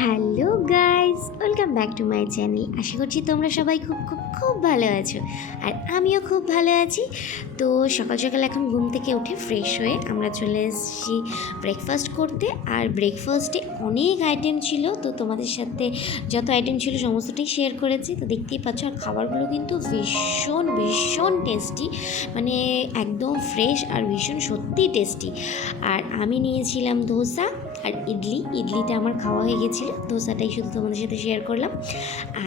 Hello guys, welcome back to my channel. আশা করছি তোমরা সবাই খুব খুব খুব ভালো আছো, আর আমিও খুব ভালো আছি। তো সকাল সকাল এখন ঘুম থেকে উঠে ফ্রেশ হয়ে আমরা চলে এসেছি ব্রেকফাস্ট করতে। আর ব্রেকফাস্টে অনেক আইটেম ছিল, তো তোমাদের সাথে যত আইটেম ছিল সমস্তটাই শেয়ার করেছি। তো দেখতেই পাচ্ছ, আর খাবারগুলো কিন্তু ভীষণ ভীষণ টেস্টি, মানে একদম ফ্রেশ আর ভীষণ সত্যি টেস্টি। আর আমি নিয়েছিলাম ধোসা আর ইডলিটা আমার খাওয়া হয়ে গেছিলো, ধোসাটাই শুধু তোমাদের সাথে শেয়ার করলাম।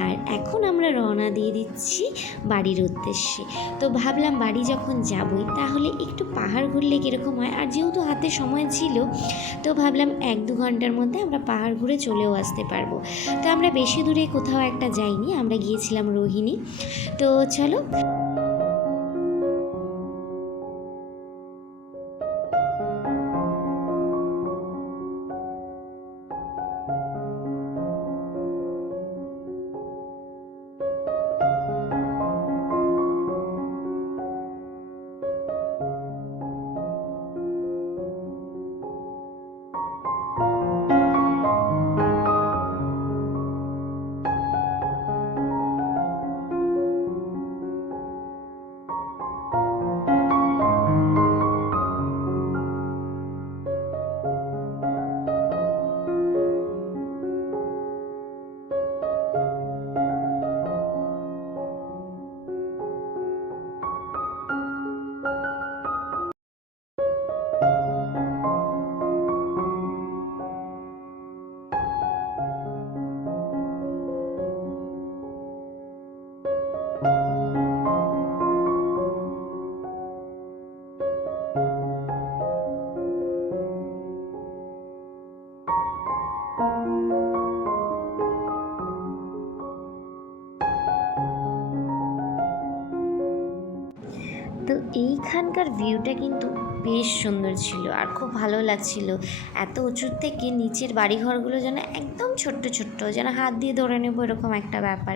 আর এখন আমরা রওনা দিয়ে দিচ্ছি বাড়ির উদ্দেশ্যে। তো ভাবলাম বাড়ি যখন যাবই তাহলে একটু পাহাড় ঘুরলে কীরকম হয়, আর যেহেতু হাতে সময় ছিল তো ভাবলাম 1-2 ঘন্টার মধ্যে আমরা পাহাড় ঘুরে চলেও আসতে পারবো। তো আমরা বেশি দূরে কোথাও একটা যাইনি, আমরা গিয়েছিলাম রোহিণী। তো চলো। তো এইখানকার ভিউটা কিন্তু বেশ সুন্দর ছিল আর খুব ভালো লাগছিল। এত উঁচুর থেকে নিচের বাড়িঘরগুলো যেন একদম ছোট্ট ছোট্ট, যেন হাত দিয়ে ধরে নেবো এরকম একটা ব্যাপার।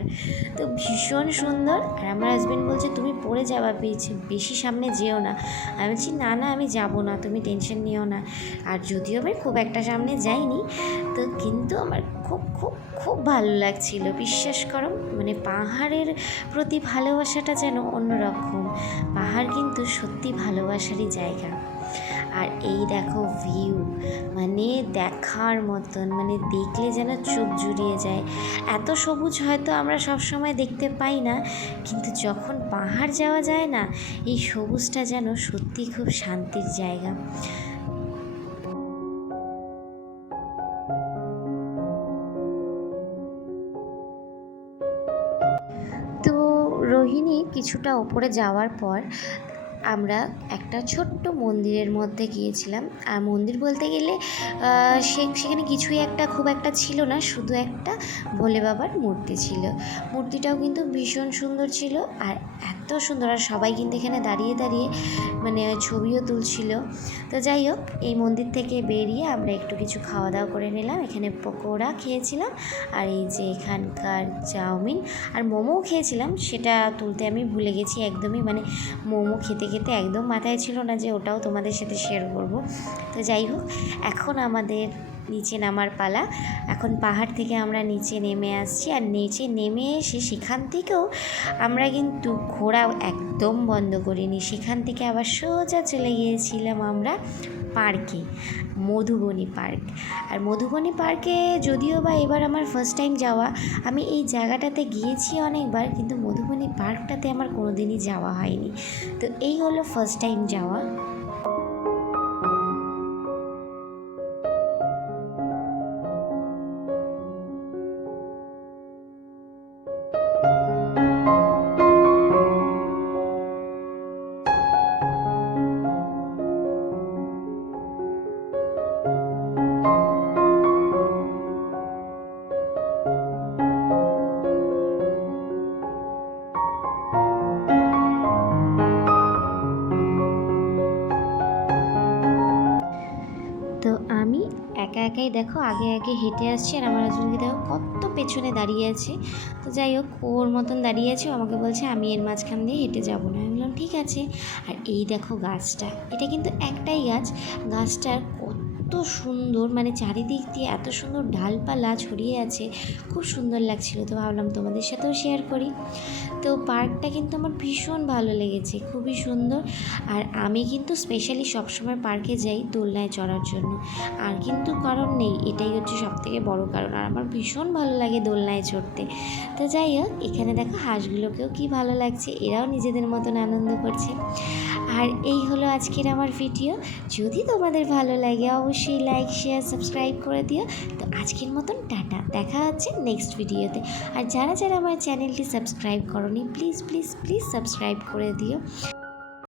তো ভীষণ সুন্দর। আর আমার হাজব্যান্ড বলছে তুমি পড়ে যাবা, বেশি সামনে যেও না। আমি বলছি না না, আমি যাবো না, তুমি টেনশন নিও না। আর যদিও আমি খুব একটা সামনে যাইনি, তো কিন্তু আমার খুব খুব খুব ভালো লাগছিল, বিশ্বাস করো। মানে পাহাড়ের প্রতি ভালোবাসাটা যেন অন্যরকম। পাহাড় কিন্তু সত্যি ভালোবাসারই জায়গা। আর এই দেখো ভিউ, মানে দেখার মতন, মানে দেখলে যেন চোখ জুড়িয়ে যায়। এত সবুজ হয়তো আমরা সব সময় দেখতে পাই না, কিন্তু যখন পাহাড় যাওয়া যায় না, এই সবুজটা যেন সত্যি খুব শান্তির জায়গা। তো রোহিণী কিছুটা ওপরে যাওয়ার পর আমরা একটা ছোট্ট মন্দিরের মধ্যে গিয়েছিলাম। আর মন্দির বলতে গেলে সেখানে কিছুই একটা খুব একটা ছিল না, শুধু একটা ভোলে বাবার মূর্তি ছিল। মূর্তিটাও কিন্তু ভীষণ সুন্দর ছিল, আর এত সুন্দর, আর সবাই কিন্তু এখানে দাঁড়িয়ে দাঁড়িয়ে মানে ছবিও তুলছিল। তো যাই হোক, এই মন্দির থেকে বেরিয়ে আমরা একটু কিছু খাওয়া দাওয়া করে নিলাম। এখানে পকোড়া খেয়েছিলাম, আর এই যে এখানকার চাউমিন আর মোমোও খেয়েছিলাম, সেটা তুলতে আমি ভুলে গেছি একদমই। মানে মোমো খেতে খেতে একদম মাথায় ছিল না যে ওটাও তোমাদের সাথে শেয়ার করব। তো যাই হোক, এখন আমাদের নিচে নামার পালা। এখন পাহাড় থেকে আমরা নিচে নেমে আসছি, আর নিচে নেমে এসে সেখান থেকেও আমরা কিন্তু ঘোরা একদম বন্ধ করিনি। সেখান থেকে আবার সোজা চলে গিয়েছিলাম আমরা পার্কে, মধুবনী পার্ক। আর মধুবনী পার্কে যদিও বা এবার আমার ফার্স্ট টাইম যাওয়া, আমি এই জায়গাটাতে গিয়েছি অনেকবার, কিন্তু মধুবনী পার্কটাতে আমার কোনো দিনই যাওয়া হয়নি। তো এই হলো ফার্স্ট টাইম যাওয়া। তো আমি একা একাই দেখো আগে আগে হেঁটে আসছি, আর আমার হাজবেন্ডকে দেখো কত পেছনে দাঁড়িয়ে আছে। তো যাই হোক, ওর মতন দাঁড়িয়ে আছে, আমাকে বলছে আমি এর মাঝখান দিয়ে হেঁটে যাবো না। আমি বললাম ঠিক আছে। আর এই দেখো গাছটা, এটা কিন্তু একটাই গাছ, গাছটার কত এত সুন্দর, মানে চারিদিক দিয়ে এত সুন্দর ডালপালা ছড়িয়ে আছে, খুব সুন্দর লাগছিলো। তো ভাবলাম তোমাদের সাথেও শেয়ার করি। তো পার্কটা কিন্তু আমার ভীষণ ভালো লেগেছে, খুবই সুন্দর। আর আমি কিন্তু স্পেশালি সবসময় পার্কে যাই দোলনায় চড়ার জন্য, আর কিন্তু কারণ নেই, এটাই হচ্ছে সবথেকে বড় কারণ। আর আমার ভীষণ ভালো লাগে দোলনায় চড়তে। তো যাই হোক, এখানে দেখো হাঁসগুলোকেও কি ভালো লাগছে, এরাও নিজেদের মতন আনন্দ করছে। আর এই হলো আজকের আমার ভিডিও। যদি তোমাদের ভালো লাগে অবশ্যই লাইক, শেয়ার, সাবস্ক্রাইব করে দিও। তো আজকের মতন টাটা, দেখা হচ্ছে নেক্সট ভিডিওতে। আর যারা যারা আমার চ্যানেলটি সাবস্ক্রাইব করোনি, প্লিজ প্লিজ প্লিজ সাবস্ক্রাইব করে দিও।